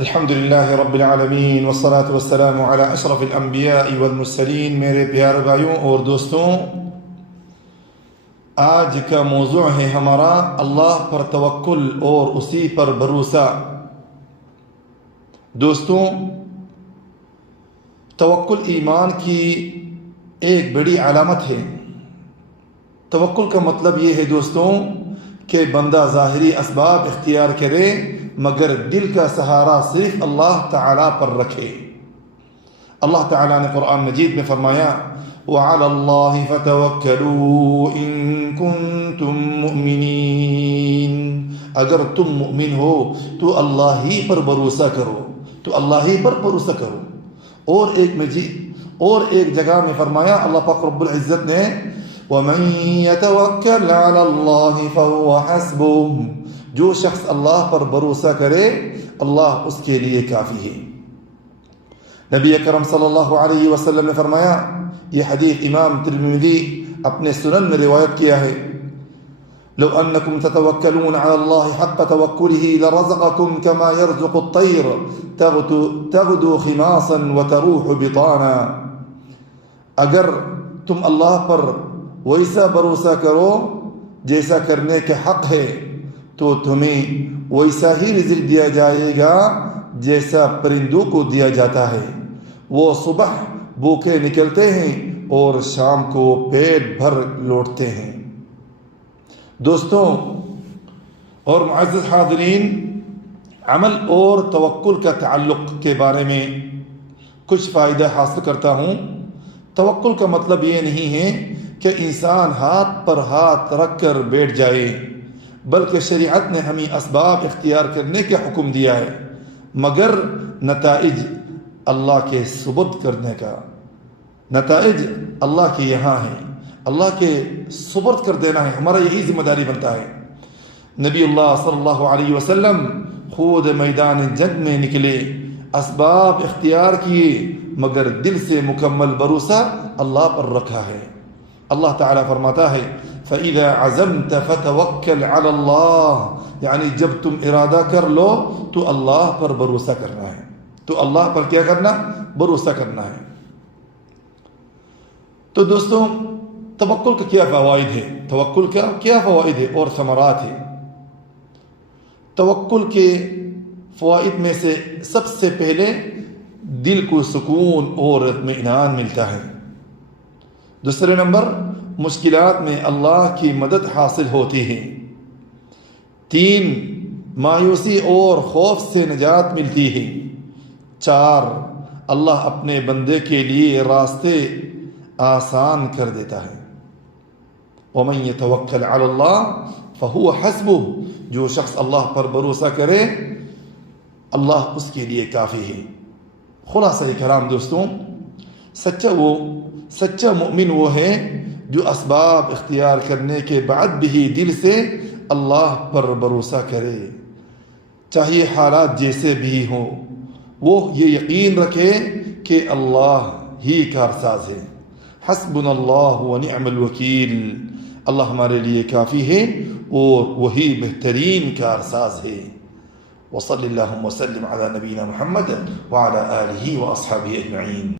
الحمد للہ رب العالمین والصلاة والسلام علی اشرف الانبیاء والمرسلین۔ میرے پیارے بھائیوں اور دوستوں، آج کا موضوع ہے ہمارا اللہ پر توکل اور اسی پر بھروسہ۔ دوستوں، توکل ایمان کی ایک بڑی علامت ہے۔ توکل کا مطلب یہ ہے دوستوں کہ بندہ ظاہری اسباب اختیار کرے مگر دل کا سہارا صرف اللہ تعالیٰ پر رکھے۔ اللہ تعالیٰ نے قرآن مجید میں فرمایا وَعَلَى اللَّهِ فَتَوَكَّلُوا إِن كُنتُم مُؤْمِنِينَ، اگر تم مؤمن ہو تو اللہ ہی پر بھروسہ کرو، تو اللہ ہی پر بھروسہ کرو۔ اور ایک جگہ میں فرمایا اللہ پاک رب العزت نے وَمَن يَتَوَكَّلْ عَلَى اللَّهِ فَهُوَ حَسْبُهُ، جو شخص اللہ پر بھروسہ کرے اللہ اس کے لیے کافی ہے۔ نبی اکرم صلی اللہ علیہ وسلم نے فرمایا، یہ حدیث امام ترمذی اپنے سنن میں روایت کیا ہے، لو انکم تتوکلون علی اللہ حق توکلہ لرزقکم کما یرزق الطیر تغدو خماصا وتروح بطانا، اگر تم اللہ پر ویسا بھروسہ کرو جیسا کرنے کے حق ہے تو تمہیں ویسا ہی رزق دیا جائے گا جیسا پرندوں کو دیا جاتا ہے، وہ صبح بھوکے نکلتے ہیں اور شام کو پیٹ بھر لوٹتے ہیں۔ دوستوں اور معزز حاضرین، عمل اور توکل کا تعلق کے بارے میں کچھ فائدہ حاصل کرتا ہوں۔ توکل کا مطلب یہ نہیں ہے کہ انسان ہاتھ پر ہاتھ رکھ کر بیٹھ جائے، بلکہ شریعت نے ہمیں اسباب اختیار کرنے کا حکم دیا ہے، مگر نتائج اللہ کے سپرد کرنے کا، نتائج اللہ کے یہاں ہیں، اللہ کے سپرد کر دینا ہے، ہمارا یہی ذمہ داری بنتا ہے۔ نبی اللہ صلی اللہ علیہ وسلم خود میدان جنگ میں نکلے، اسباب اختیار کیے مگر دل سے مکمل بھروسہ اللہ پر رکھا ہے۔ اللہ تعالیٰ فرماتا ہے فَإِذَا عَزَمْتَ فَتَوَكَّلْ عَلَى اللَّهِ، یعنی جب تم ارادہ کر لو تو اللہ پر بھروسہ کرنا ہے، تو اللہ پر کیا کرنا؟ بھروسہ کرنا ہے۔ تو دوستوں، توکل کا کیا فوائد ہے؟ توکل کا کیا فوائد ہے اور ثمرات ہے؟ توکل کے فوائد میں سے سب سے پہلے دل کو سکون اور اطمینان ملتا ہے۔ دوسرے نمبر، مشکلات میں اللہ کی مدد حاصل ہوتی ہے۔ 3، مایوسی اور خوف سے نجات ملتی ہے۔ 4، اللہ اپنے بندے کے لیے راستے آسان کر دیتا ہے۔ وَمَن يَتَوَكَّلْ عَلَى اللَّهِ فَهُوَ حَسْبُهُ، جو شخص اللہ پر بھروسہ کرے اللہ اس کے لیے کافی ہے۔ خلاصہ کلام دوستوں، سچا مومن وہ ہے جو اسباب اختیار کرنے کے بعد بھی دل سے اللہ پر بھروسہ کرے، چاہیے حالات جیسے بھی ہوں، وہ یہ یقین رکھے کہ اللہ ہی کارساز ہے۔ حسبنا اللہ ونعم الوکیل، اللہ ہمارے لیے کافی ہے اور وہی بہترین کارساز ہے۔ وصلی اللہم وسلم علی نبینا محمد وعلی آلہ واصحابہ اجمعین۔